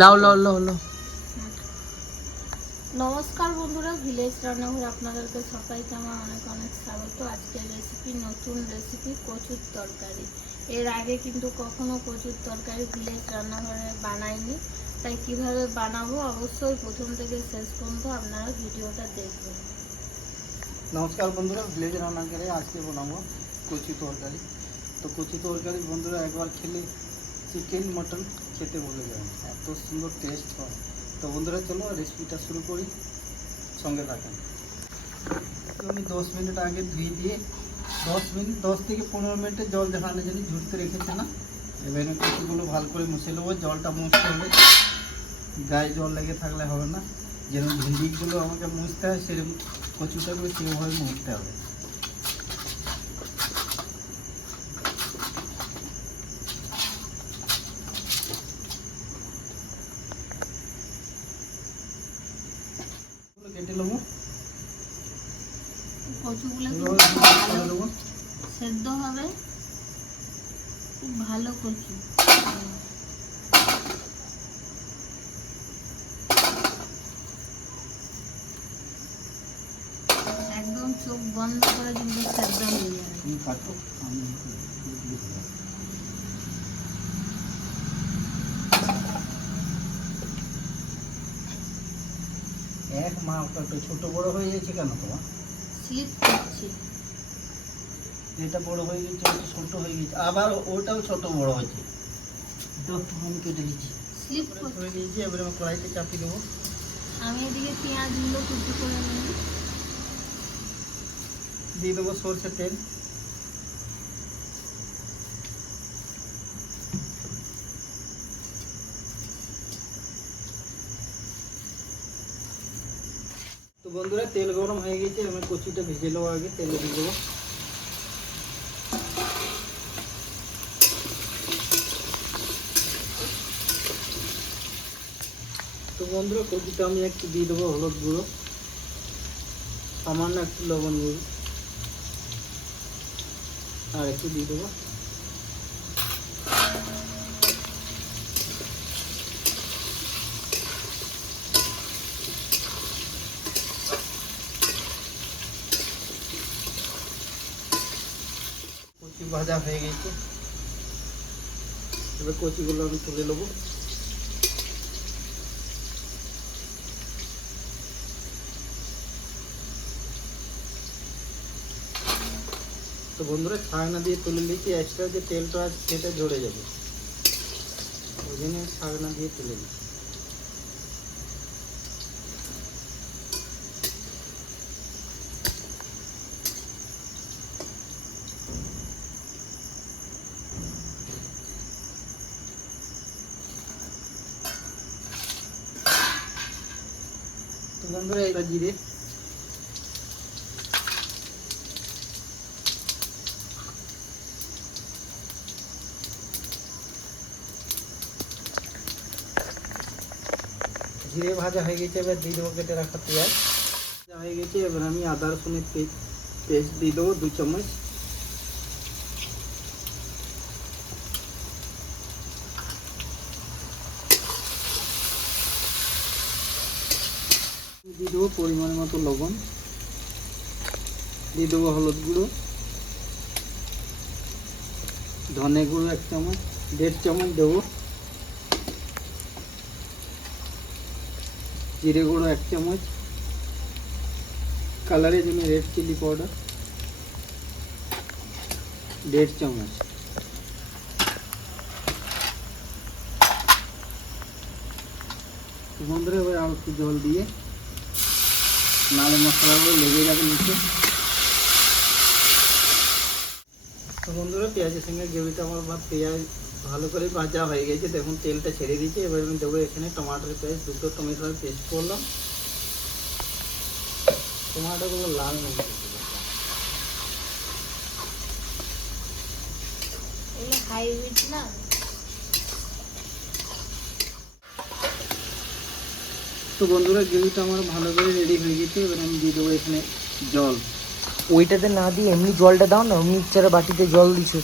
লাও লাও লাও লাও। নমস্কার বন্ধুরা, ভিলেজ রান্নাঘর আপনাদেরকে সবাইকে আমার অনেক অনেক স্বাগত। আজকের রেসিপি নতুন রেসিপি কচুর তরকারি। এর আগে কিন্তু কখনো কচুর তরকারি ভিলেজ রান্নাঘরে বানাইনি, তাই কিভাবে বানাবো অবশ্যই প্রথম থেকে শেষ পর্যন্ত আপনারা ভিডিওটা দেখবেন। নমস্কার বন্ধুরা, ভিলেজ রান্নাঘরে আজকে বানাবো কচু তরকারি। তো কচু তরকারি বন্ধুরা একবার খেলে চিকেন মটন খেতে বলে যাবেন, এত সুন্দর টেস্ট হয়। তো বন্ধুরা চলো রেসিপিটা শুরু করি, সঙ্গে থাকেন। তো আমি 10 মিনিট আগে ধুয়ে দিয়ে 10 থেকে 15 মিনিটে জল ঝরানো জন্য ঝুড়তে রেখেছে না। এবারে কচুগুলো ভালো করে মুছে নেবো, জলটা মুছতে হবে, গায়ে জল লেগে থাকলে হবে না। যেরকম ভিন্ডিগুলো আমাকে মুছতে হয় সেরকম কচুটাকে সেভাবে মুছতে হবে। কেটে নেবো, কচুগুলো সেদ্ধ হবে, খুব ভালো কচু। একদম চোখ বন্ধ করে কিন্তু সেদ্ধ হয়ে যাবে। এক মা একটু ছোট বড় হয়ে গেছে কেন তোমার? স্লিপ করছে। এটা বড় হয়ে গেছে, এটা ছোট হয়ে গেছে, আবার ওটাও ছোট বড় হয়েছে। তো আমি কেটে দিচ্ছি, স্লিপ হয়ে গিয়েছি। এবারে আমি কড়াইতে চাপিয়ে দেবো। আমি এদিকে পেঁয়াজগুলো কুচি করে নিই। দিয়ে দেবো সরষের তেল, তো বন্ধুরা তেল গরম হয়ে গেছে, আমি কচুটা ভেজে নেবো। আগে তেলে দিয়ে দেবো। তো বন্ধুরা কচুটা আমি একটু দিয়ে দেবো হলুদ গুঁড়ো, সামান্য একটু লবণ গুঁড়ো, আর একটু দিয়ে দেবো কচু ভাজা হয়ে গেছে। এবার কচুগুলো আমি তুলে নেবো। তো বন্ধুরা ছাগনা দিয়ে তুলে নিচ্ছি, এক্সট্রা যে তেলটা আছে সেটা ঝরে যাবে, ওই জন্য ছাগনা দিয়ে তুলে নিচ্ছি। তো বন্ধুরা এবার জিরে, জিরে ভাজা হয়ে গেছে। এবার দিয়ে দেবো কেটে রাখা পেঁয়াজ হয়ে গেছে। এবার আমি আদা রসুনের পেস্ট দিয়ে দেবো 2 চামচ। দিয়ে দেবো পরিমাণ মতো লবণ, দিয়ে দেবো হলুদ গুঁড়ো, ধনে গুঁড়ো 1 চামচ, 1.5 চামচ দেবো, জিরে গুঁড়ো 1 চামচ, কালারের জন্য রেড চিলি পাউডার 1.5 চামচ। বন্ধুরা এবার আর একটু জল দিয়ে নালে মশলাগুলো লেগে যাবে নিচে। তো বন্ধুরা পেঁয়াজের সঙ্গে গ্রেভিটা আমার পেঁয়াজ ভালো করে ভাজা হয়ে গেছে, দেখুন তেলটা ছেড়ে দিয়েছে। এবার আমি দেবো এখানে টমাটোর পেস্ট, 2 টমেটোর পেস্ট করলাম। টমাটোগুলো লাল হয়ে গেছে, হাইব্রিড না। তো বন্ধুরা গ্রেভিটা আমার ভালো করে রেডি হয়ে গেছে। এবার আমি দিয়ে দেবো এখানে জল। ওইটাতে না দিয়ে এমনি জলটা দাও না, মিক্সচারের বাটিতে জল দিছো।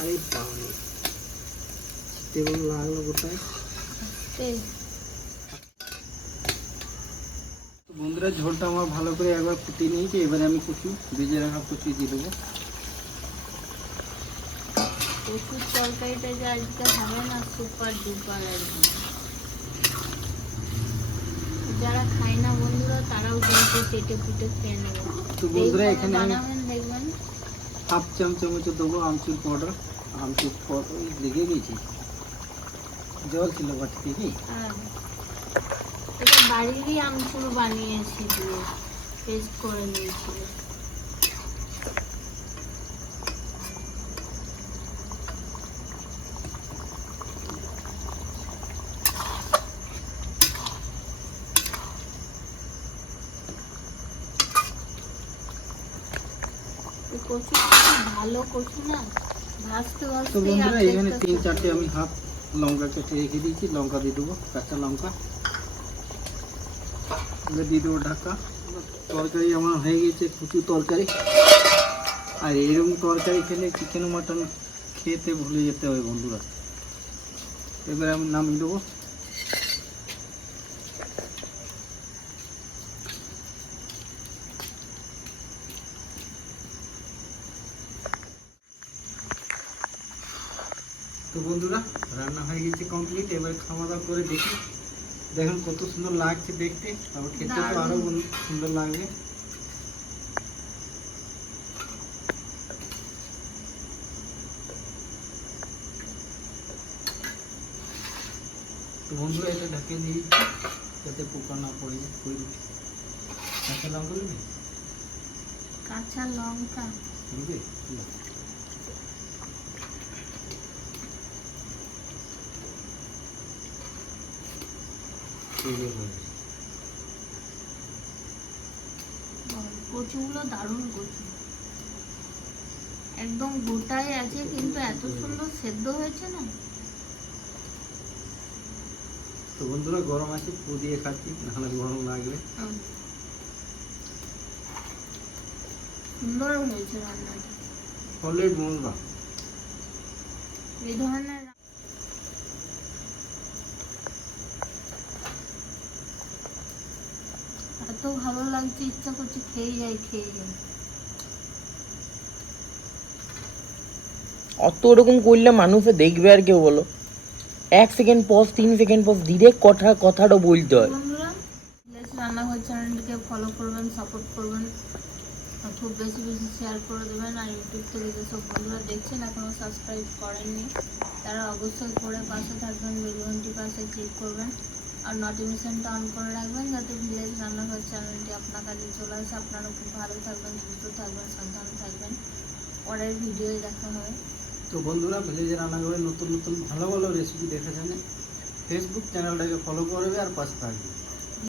আরে বাবা, তেল লাগলো কোথায়? তো বন্ধুরা, ঝোলটা আমার ভালো করে একবার ফুটিয়ে নিয়েছি। এবারে আমি কচু, ভেজে রাখা কচু দিয়ে দেবো। কচুর তরকারিটা যে আজকে হবে না, সুপার ডুপার আর কি। যারা খায় না বন্ধুরা, তারাও কিন্তু চেটে পুটে খেয়ে নেবে। তো বন্ধুরা, এখানে আমি বানাবেন দেখবেন। হাফ চামচ দেবো আমচুর পাউডার। আমচুর পাউডার লেগে গেছি, জল ছিল বাটিতে কি। হ্যাঁ, এটা বাড়িরই আমচুর বানিয়েছি, দিয়ে পেস্ট করে নিয়েছিল। কচু ভালো কচু না, ভাজতে তো ভাজতে বন্ধুরা, এখানে 3-4টে আমি হাফ লঙ্কা কেটে রেখে দিয়েছি। লঙ্কা দিয়ে দেবো, কাঁচা লঙ্কা। এবার দিয়ে দেবো ঢাকা। তরকারি আমার হয়ে গেছে, কচু তরকারি। আর এরকম তরকারি খেলে চিকেন মাটন খেতে ভুলে যেতে হবে বন্ধুরা। এবার আমি নামিয়ে দেবো। তো বন্ধুরা, রান্না হয়ে গেছে কমপ্লিট। এবার খাওয়া দাওয়া করে দেখি, দেখুন কত সুন্দর লাগছে দেখতে। আবার খেতে তো আরো সুন্দর লাগবে। তো বন্ধুরা, এটা ঢাকে দিয়েছি যাতে পোকা না পড়ে যায়। কাঁচা লঙ্কা দেবে, কাঁচা লঙ্কা দেবে। কচুগুলো দারুণ কচু, একদম গোটাই আছে, কিন্তু এত সুন্দর সেদ্ধ হয়েছে না। তো বন্ধুরা, গরম আছে, পু দিয়ে খাচ্ছি, নাহলে গরম লাগবে। সুন্দর হয়েছে রান্নাটা। সলিড বন্ধুরা। এই ধরনের এত ভালো লাগছে, ইচ্ছা করছে খেয়ে যাই। অত ওরকম করলে মানুষে দেখবে আর কেউ বলো? 1 second pause, 3 second pause, direct কথাটা বলতে হয়। বন্ধুরা, ভিলেজ রান্নাঘর চ্যানেলটিকে ফলো করবেন, সাপোর্ট করবেন, আর খুব বেশি বেশি শেয়ার করে দেবেন। আর ইউটিউব থেকে যেসব বন্ধুরা দেখছেন এখনও সাবস্ক্রাইব করেননি, তারা অবশ্যই করে পাশে থাকবেন, বেল ঘন্টি পাশে ক্লিক করবেন আর নোটিফিকেশনটা অন করে রাখবেন, যাতে ভিলেজ রান্নাঘর চ্যানেলটি আপনার কাছে চলে আসে। আপনারা খুব ভালো থাকবেন, সুস্থ থাকবেন, সাবধানে থাকবেন। পরের ভিডিওয় দেখা হবে। তো বন্ধুরা, ভিলেজ রান্নাঘরে নতুন নতুন ভালো ভালো রেসিপি দেখা জানে, ফেসবুক চ্যানেলটাকে ফলো করবে আর পাশে থাকবে।